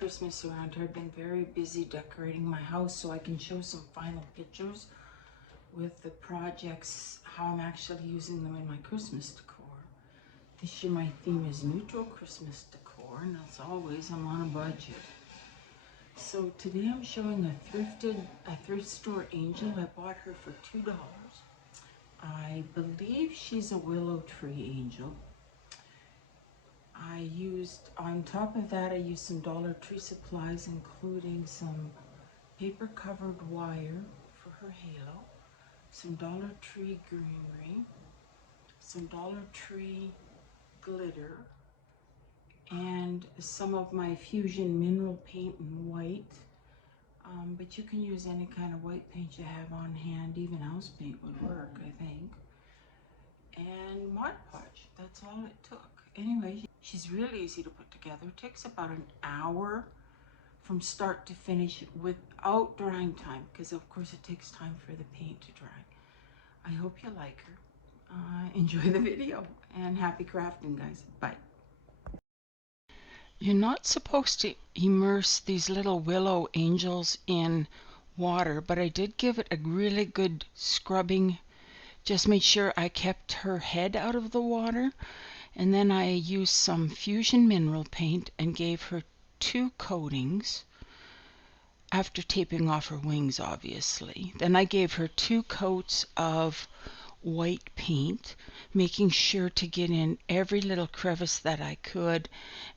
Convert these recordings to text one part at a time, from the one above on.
Christmas around here. I've been very busy decorating my house so I can show some final pictures with the projects, how I'm actually using them in my Christmas decor. This year my theme is neutral Christmas decor, and as always, I'm on a budget. So today I'm showing a thrift store angel. I bought her for $2. I believe she's a willow tree angel. On top of that, I used some Dollar Tree supplies, including some paper covered wire for her halo, some Dollar Tree greenery, some Dollar Tree glitter, and some of my Fusion mineral paint in white. But you can use any kind of white paint you have on hand. Even house paint would work, I think. And Mod Podge, that's all it took. Anyway, she's really easy to put together. It takes about an hour from start to finish without drying time, because of course it takes time for the paint to dry. I hope you like her. Enjoy the video, and happy crafting, guys. Bye. You're not supposed to immerse these little willow angels in water, but I did give it a really good scrubbing. Just made sure I kept her head out of the water, and then I used some Fusion mineral paint and gave her 2 coatings after taping off her wings, obviously. Then I gave her 2 coats of white paint, making sure to get in every little crevice that I could,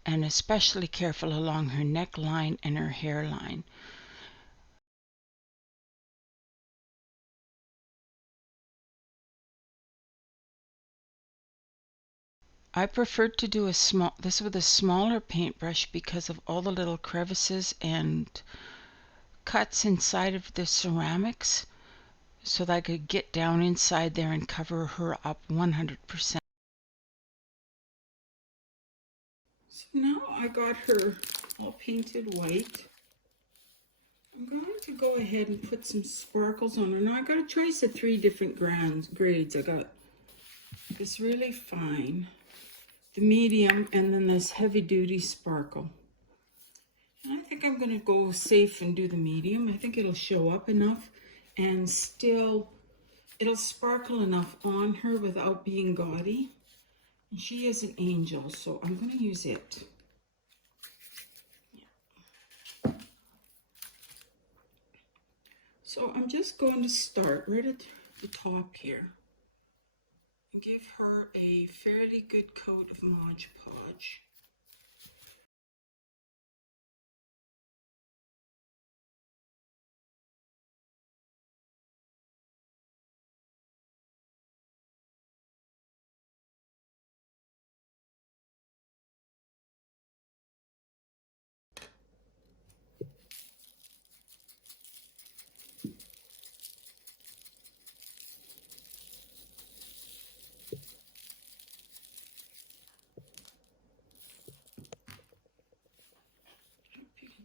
and especially careful along her neckline and her hairline. I preferred to do this with a smaller paintbrush because of all the little crevices and cuts inside of the ceramics, so that I could get down inside there and cover her up 100%. So now I got her all painted white. I'm going to go ahead and put some sparkles on her. Now I got a choice of 3 different grades. I got this really fine, the medium, and then this heavy duty sparkle. And I think I'm going to go safe and do the medium. I think it'll show up enough, and still it'll sparkle enough on her without being gaudy. And she is an angel, so I'm going to use it. So I'm just going to start right at the top here and give her a fairly good coat of Mod Podge.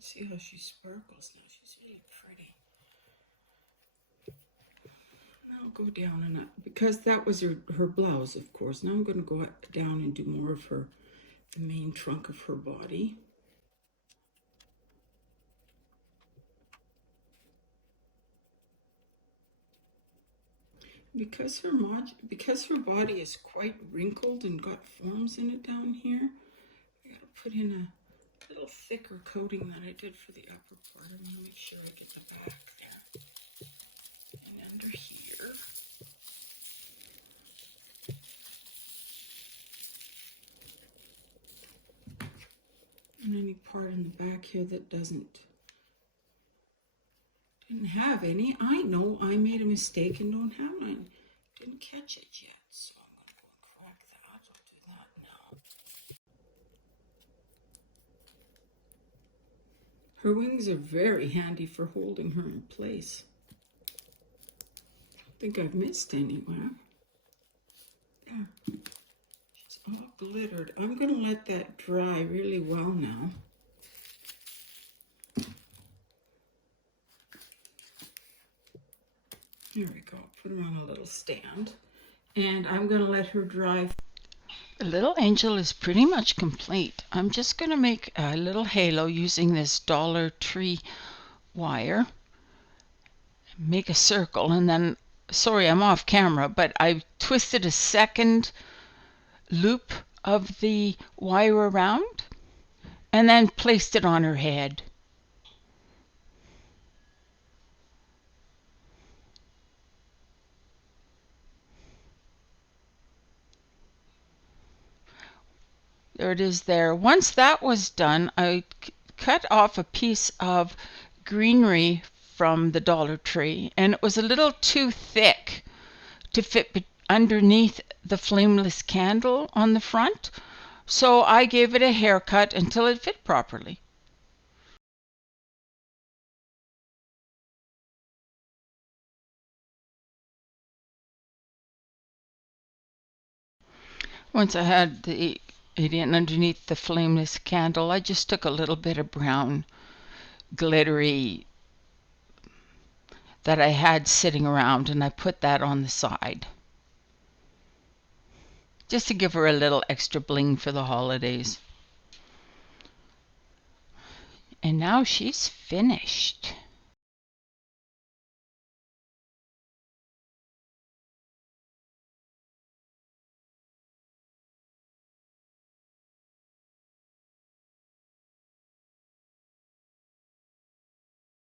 See how she sparkles now. She's really pretty. I'll go down and up, because that was her blouse, of course. Now I'm going to go down and do more of the main trunk of her body. Because her body is quite wrinkled and got forms in it down here, I got to put in a little thicker coating than I did for the upper part. I'm going to make sure I get the back there and under here. And any part in the back here that didn't have any. I know I made a mistake and don't have none. Didn't catch it yet, so I'm going to go and correct that. I'll do that now. Her wings are very handy for holding her in place. I don't think I've missed anywhere. There. She's all glittered. I'm going to let that dry really well now. There we go. Put her on a little stand. And I'm going to let her dry. The little angel is pretty much complete. I'm just going to make a little halo using this Dollar Tree wire. Make a circle, and then, sorry, I'm off camera, but I twisted a second loop of the wire around and then placed it on her head. There it is there. Once that was done, I cut off a piece of greenery from the Dollar Tree, and it was a little too thick to fit underneath the flameless candle on the front. So I gave it a haircut until it fit properly. Once I had it in underneath the flameless candle, I just took a little bit of brown glittery that I had sitting around, and I put that on the side just to give her a little extra bling for the holidays. And now she's finished.